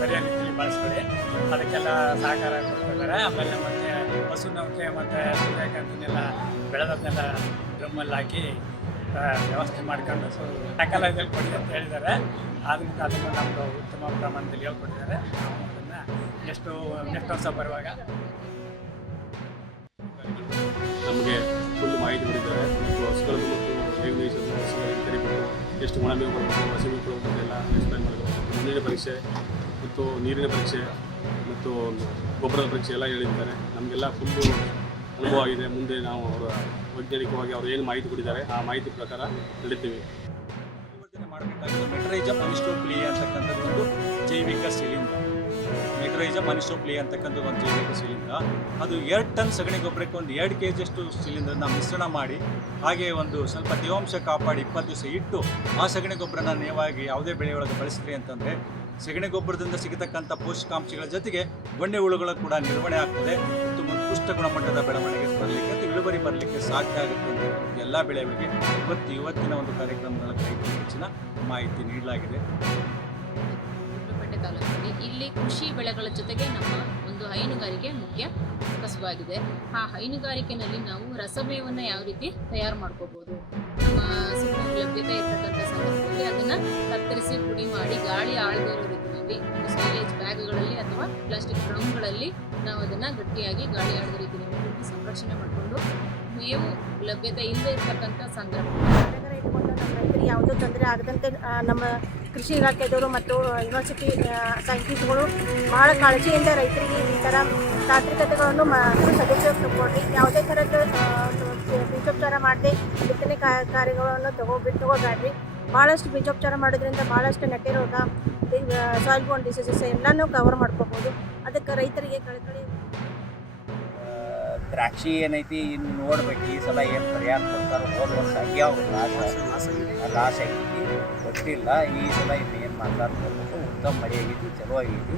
ಸರಿಯಾದ ರೀತಿಯಲ್ಲಿ ಬಳಸ್ಕೊಳ್ಳಿ, ಅದಕ್ಕೆಲ್ಲ ಸಹಕಾರ ಕೊಡ್ತಿದ್ದಾರೆ. ಆಮೇಲೆ ಮತ್ತು ಹಸುನೌಕೆ ಮತ್ತು ಸೂರ್ಯಕಾಂತಿನೆಲ್ಲ ಬೆಳೆದನ್ನೆಲ್ಲ ಡ್ರಮ್ಮಲ್ಲಿ ಹಾಕಿ ವ್ಯವಸ್ಥೆ ಮಾಡ್ಕೊಂಡು ಟೆಕ್ನಾಲಜಿಯಲ್ಲಿ ಕೊಡಿ ಅಂತ ಹೇಳಿದ್ದಾರೆ. ಅದನ್ನು ನಮ್ಮದು ಉತ್ತಮ ಪ್ರಮಾಣದಲ್ಲಿ ಹೇಳ್ಕೊಟ್ಟಿದ್ದಾರೆ. ನಾವು ಅದನ್ನು ನೆಕ್ಸ್ಟ್ ವರ್ಷ ಬರುವಾಗ ನಮಗೆ ಫುಲ್ ಮಾಹಿತಿ ಕೊಟ್ಟಿದ್ದಾರೆ. ಮತ್ತು ಹಸುಗಳನ್ನು ಮತ್ತು ರೆಗ್ಯುಲೇಷನ್ ಹಸುಗಳಿಗೆ ಕರಿಬೇಕು, ಎಷ್ಟು ಒಣಮೇವು ಬರಬೇಕು, ಹಸಿಮೇವು ಬರಬೇಕು ಎಲ್ಲ ಎಕ್ಸ್ಪ್ಲೈನ್ ಮಾಡಬೇಕು. ಮಣ್ಣಿನ ಪರೀಕ್ಷೆ ಮತ್ತು ನೀರಿನ ಪರೀಕ್ಷೆ ಮತ್ತು ಗೊಬ್ಬರದ ಪರೀಕ್ಷೆ ಎಲ್ಲ ಹೇಳಿದ್ದಾರೆ. ನಮಗೆಲ್ಲ ಫುಲ್ಲು ಅನುಭವ ಆಗಿದೆ. ಮುಂದೆ ನಾವು ಅವರ ವೈಜ್ಞಾನಿಕವಾಗಿ ಅವರು ಏನು ಮಾಹಿತಿ ಕೊಟ್ಟಿದ್ದಾರೆ ಆ ಮಾಹಿತಿ ಪ್ರಕಾರ ನಡೀತೀವಿ. ಪರಿವರ್ತನೆ ಮಾಡಬೇಕಾಗಿದೆ. ಮೆಟ್ರೈಜಮ್ ಅನಿಸ್ಟೋಪ್ಲಿಯಾ ಅಂತಕ್ಕಂಥದ್ದು ಒಂದು ಜೈವಿಕ ಶಿಲೀಂಧ್ರ. ಮೆಟ್ರೈಜಮ್ ಅನಿಸ್ಟೋಪ್ಲಿಯಾ ಅಂತಕ್ಕಂಥದ್ದು ಒಂದು ಜೈವಿಕ ಶಿಲೀಂಧ್ರ. ಅದು 2 ಟನ್ ಸಗಣಿ ಗೊಬ್ಬರಕ್ಕೆ ಒಂದು 2 kg ಅಷ್ಟು ಶಿಲೀಂಧ್ರನ ಮಿಶ್ರಣ ಮಾಡಿ, ಹಾಗೆ ಒಂದು ಸ್ವಲ್ಪ ತೇವಾಂಶ ಕಾಪಾಡಿ 20 ದಿವಸ ಇಟ್ಟು ಆ ಸಗಣಿ ಗೊಬ್ಬರನ ನೇರವಾಗಿ ಯಾವುದೇ ಬೆಳೆಯೊಳಗೆ ಬಳಸಿದ್ರಿ ಅಂತಂದರೆ ಸಗಣಿ ಗೊಬ್ಬರದಿಂದ ಸಿಗತಕ್ಕಂಥ ಪೋಷಕಾಂಶಗಳ ಜೊತೆಗೆ ಗೊಂಡೆ ಹುಳುಗಳು ಕೂಡ ನಿರ್ವಹಣೆ ಆಗ್ತದೆ ಮತ್ತು ಉತ್ಕೃಷ್ಟ ಗುಣಮಟ್ಟದ ಬೆಳವಣಿಗೆ ಬರಲಿಕ್ಕೆ ಮತ್ತು ಇಳುವರಿ ಬರಲಿಕ್ಕೆ ಸಾಧ್ಯ ಆಗುತ್ತೆ ಅಂತ ಎಲ್ಲ ಬೆಳೆಗಳಿಗೆ ಇವತ್ತಿನ ಒಂದು ಕಾರ್ಯಕ್ರಮದಲ್ಲಿ ರೈತರಿಗೆ ಹೆಚ್ಚಿನ ಮಾಹಿತಿ ನೀಡಲಾಗಿದೆ. ಗುಂಡ್ಲುಪೇಟೆ ತಾಲೂಕಿನಲ್ಲಿ ಇಲ್ಲಿ ಕೃಷಿ ಬೆಳೆಗಳ ಜೊತೆಗೆ ನಮ್ಮ ಒಂದು ಹೈನುಗಾರಿಕೆ ಮುಖ್ಯ ಕಸುಬಾಗಿದೆ. ಆ ಹೈನುಗಾರಿಕೆಯಲ್ಲಿ ನಾವು ರಸಮೇವನ್ನು ಯಾವ ರೀತಿ ತಯಾರು ಮಾಡ್ಕೋಬೋದು, ನಮ್ಮ ಲಭ್ಯತೆ ಇರ್ತಕ್ಕಂಥ ಸಂದರ್ಭದಲ್ಲಿ ಅದನ್ನು ಕತ್ತರಿಸಿ ಪುಡಿ ಮಾಡಿ ಗಾಳಿ ಆಳದೇ ಇರೋ ರೀತಿಯಲ್ಲಿ ಸೈಲೇಜ್ ಬ್ಯಾಗ್ಗಳಲ್ಲಿ ಅಥವಾ ಪ್ಲಾಸ್ಟಿಕ್ ಡ್ರಮ್ಗಳಲ್ಲಿ ನಾವು ಅದನ್ನು ಗಟ್ಟಿಯಾಗಿ ಗಾಳಿ ಆಡದ ರೀತಿಯಲ್ಲಿ ಸಂರಕ್ಷಣೆ ಮಾಡಿಕೊಂಡು ಮೇವು ಲಭ್ಯತೆ ಇಲ್ಲದೆ ಇರ್ತಕ್ಕಂಥ ಸಂದರ್ಭ ಇಟ್ಕೊಂಡು ನಮ್ಮ ರೈತರಿಗೆ ಯಾವುದೂ ತೊಂದರೆ ಆಗದಂತೆ ನಮ್ಮ ಕೃಷಿ ಇಲಾಖೆದವರು ಮತ್ತು ಯೂನಿವರ್ಸಿಟಿ ಸೈಂಟಿಸ್ಟ್ಗಳು ಭಾಳ ಕಾಳಜಿಯಿಂದ ರೈತರಿಗೆ ಈ ಥರ ತಾಂತ್ರಿಕತೆಗಳನ್ನು ಸದುಪಯೋಗ ತಗೊಂಡು ಯಾವುದೇ ಥರದ ಬೀಜೋಪಚಾರ ಮಾಡದೆ ಬಿತ್ತನೆ ಕಾರ್ಯಗಳನ್ನು ತಗೋಬೇಡ್ರಿ. ಭಾಳಷ್ಟು ಬೀಜೋಪಚಾರ ಮಾಡೋದ್ರಿಂದ ಭಾಳಷ್ಟು ನೆಟ್ಟೆ ರೋಗ, ಸಾಯಿಲ್ ಬೋರ್ನ್ ಡಿಸೀಸಸ್ ಎಲ್ಲನೂ ಕವರ್ ಮಾಡ್ಕೋಬೋದು. ಅದಕ್ಕೆ ರೈತರಿಗೆ ಕಳಕಳಿ. ದ್ರಾಕ್ಷಿ ಏನೈತಿ ಇನ್ನು ನೋಡ್ಬೇಕು ಈ ಸಲ ಏನು ಪರಿಹಾರ ಕೊಡ್ತಾರೋ. ಹೋದ ವರ್ಷ ಆಗ್ಯಾವ ಲಾಸ್ ಆಗೈತಿ, ಗೊತ್ತಿಲ್ಲ. ಈ ಸಲ ಇನ್ನು ಏನು ಮಾಡ್ತಾರೆ ನೋಡ್ಬೇಕು. ಉತ್ತಮ ಮಳೆ ಆಗೈತಿ, ಚಲೋ ಆಗೈತಿ.